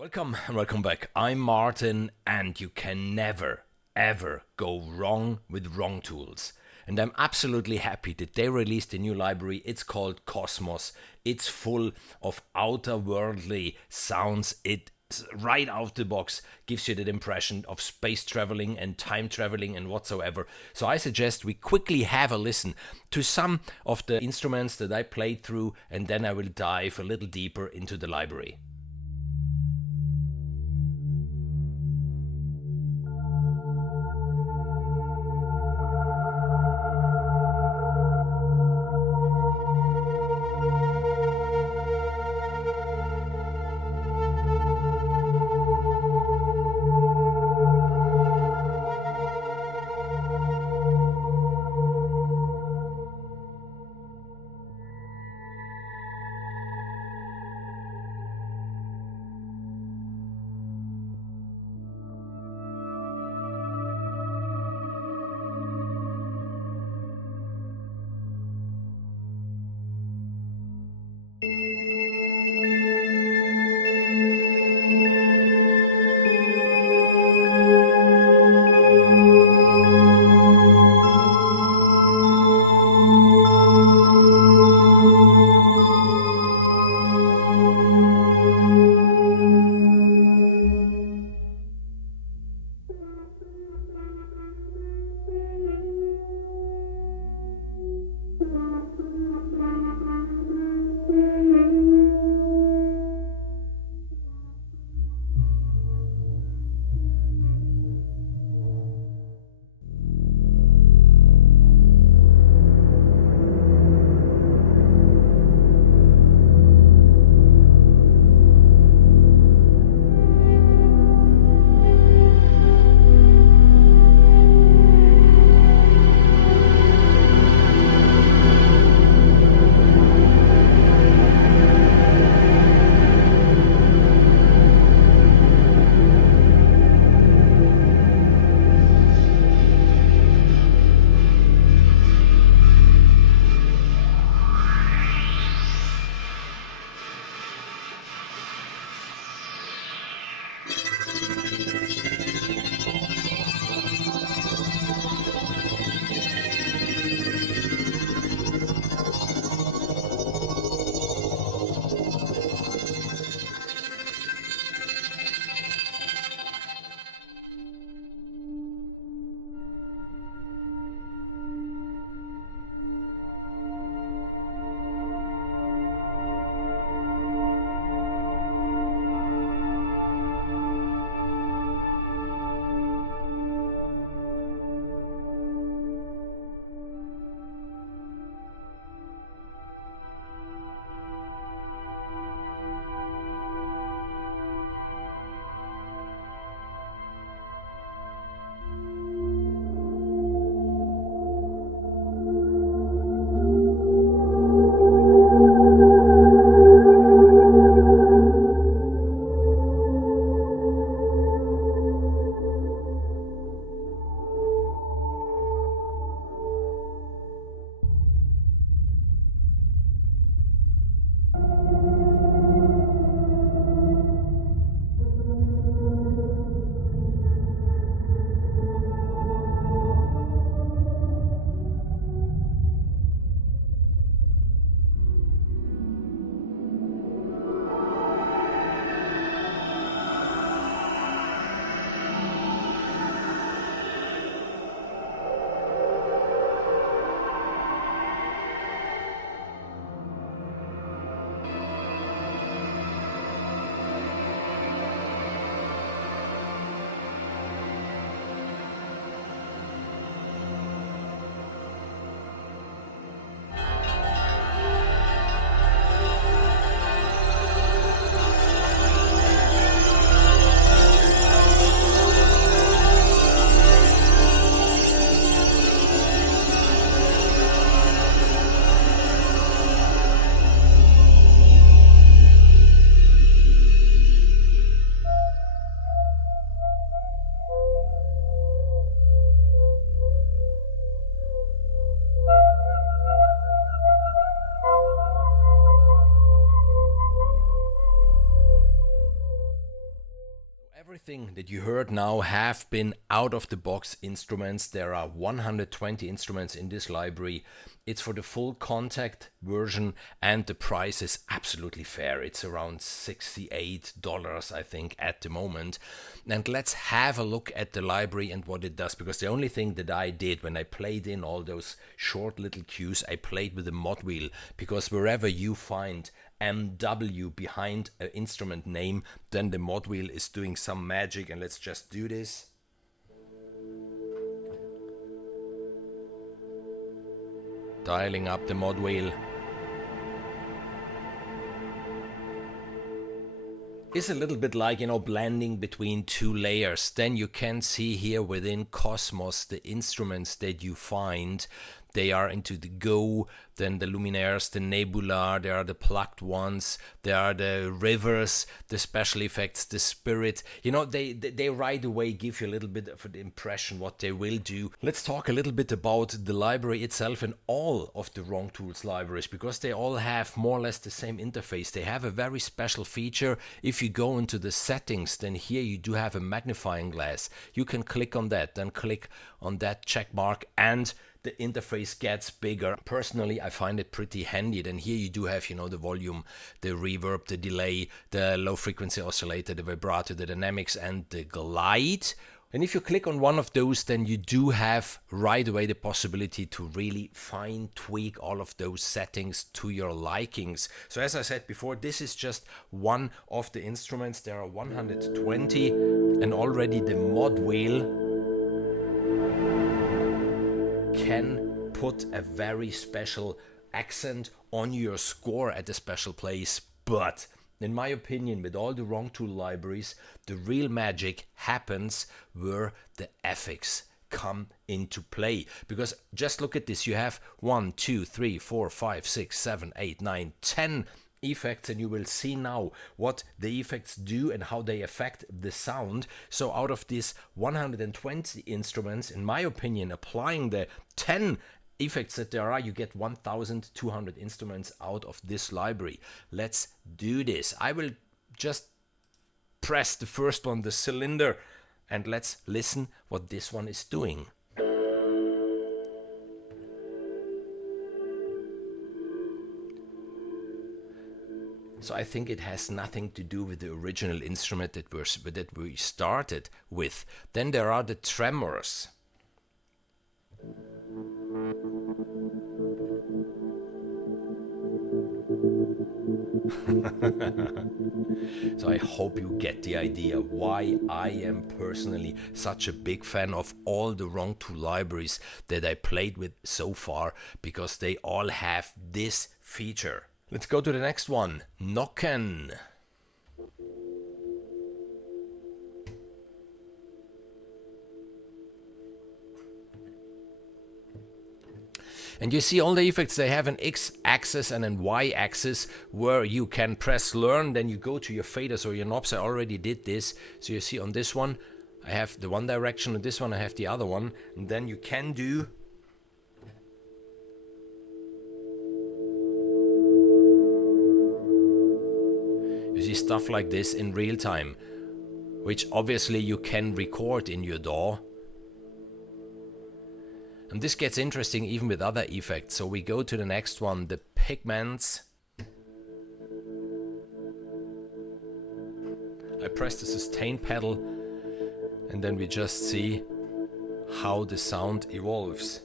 Welcome and welcome back. I'm Martin, and you can never, ever go wrong with Wrongtools. And I'm absolutely happy that they released a new library. It's called Kosmos. It's full of outer-worldly sounds. It right out the box gives you that impression of space traveling and time traveling and whatsoever. So I suggest we quickly have a listen to some of the instruments that I played through, and then I will dive a little deeper into the library. Everything that you heard now have been out-of-the-box instruments. There are 120 instruments in this library. It's for the full Kontakt version, and the price is absolutely fair. It's around $68, I think, at the moment. And let's have a look at the library and what it does, because the only thing that I did when I played in all those short little cues, I played with the mod wheel, because wherever you find MW behind an instrument name, then the mod wheel is doing some magic. And let's just do this. Dialing up the mod wheel. Is a little bit like, blending between two layers. Then you can see here within Kosmos the instruments that you find. They are into the Go, then the luminaires, the nebula, there are the plucked ones, there are the rivers, the special effects, the spirit. They right away give you a little bit of an impression what they will do. Let's talk a little bit about the library itself and all of the Wrongtools libraries, because they all have more or less the same interface. They have a very special feature. If you go into the settings, then here you do have a magnifying glass. You can click on that, then click on that check mark, and the interface gets bigger. Personally, I find it pretty handy. Then here you do have, the volume, the reverb, the delay, the low frequency oscillator, the vibrato, the dynamics, and the glide. And if you click on one of those, then you do have right away the possibility to really fine tweak all of those settings to your likings. So as I said before, this is just one of the instruments. There are 120, and already the mod wheel can put a very special accent on your score at a special place. But in my opinion, with all the Wrongtool libraries, the real magic happens where the effects come into play. Because just look at this, you have 1, 2, 3, 4, 5, 6, 7, 8, 9, 10 effects, and you will see now what the effects do and how they affect the sound. So out of these 120 instruments, in my opinion, applying the 10 effects that there are, you get 1,200 instruments out of this library. Let's do this. I will just press the first one, the cylinder, and let's listen what this one is doing. So I think it has nothing to do with the original instrument that we started with. Then there are the tremors. So I hope you get the idea why I am personally such a big fan of all the Wrongtool libraries that I played with so far, because they all have this feature. Let's go to the next one, Nocken. And you see all the effects, they have an X-axis and a Y-axis where you can press learn, then you go to your faders or your knobs. I already did this. So you see on this one, I have the one direction, on this one I have the other one. And then you can do stuff like this in real time, which obviously you can record in your DAW. And this gets interesting even with other effects. So we go to the next one, the pigments. I press the sustain pedal, and then we just see how the sound evolves.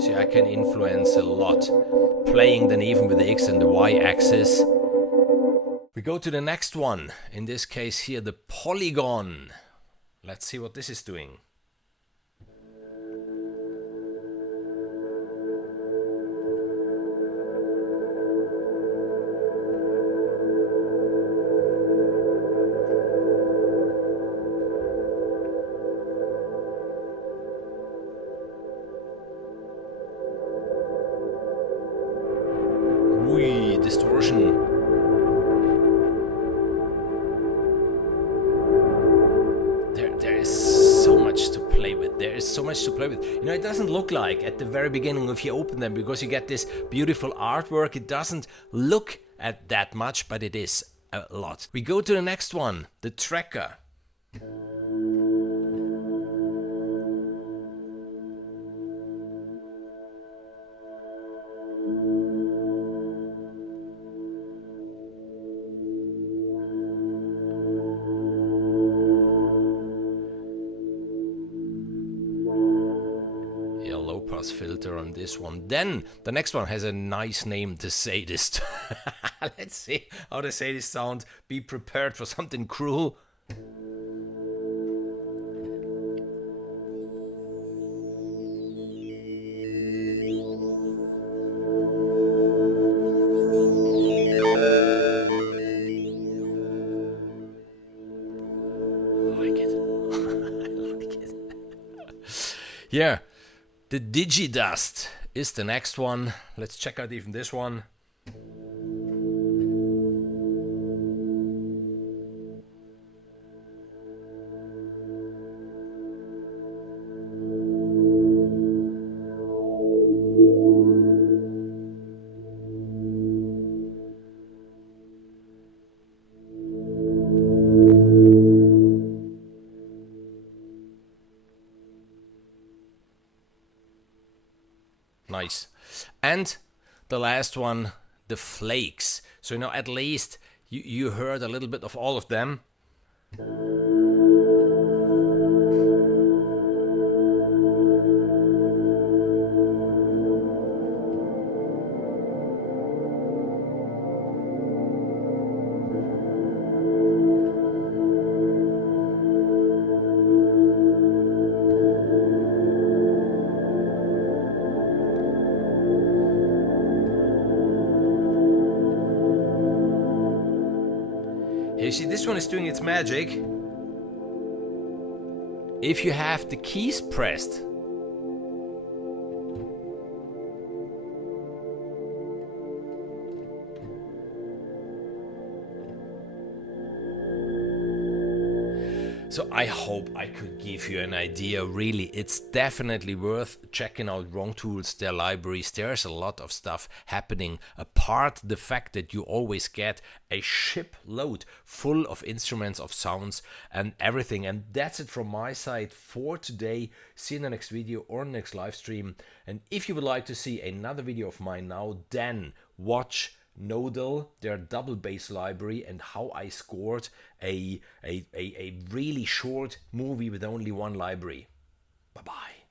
See, I can influence a lot, playing then even with the X and the Y axis. We go to the next one, in this case here, the polygon. Let's see what this is doing. Distortion. is so much to play with. You know, it doesn't look like at the very beginning if you open them, because you get this beautiful artwork. It doesn't look at that much, but it is a lot. We go to the next one, the tracker. Low pass filter on this one. Then the next one has a nice name, the sadist. Let's see how the sadist sounds. Be prepared for something cruel. I like it. I like it. Yeah. The Digidust is the next one. Let's check out even this one. Nice. And the last one, the flakes. So, you know, at least you heard a little bit of all of them. You see, this one is doing its magic. If you have the keys pressed, so I hope I could give you an idea. Really, it's definitely worth checking out Wrongtools, their libraries. There's a lot of stuff happening, apart the fact that you always get a shipload full of instruments, of sounds and everything. And that's it from my side for today. See you in the next video or next live stream. And if you would like to see another video of mine now, then watch Nodal, their double bass library, and how I scored a really short movie with only one library. Bye bye.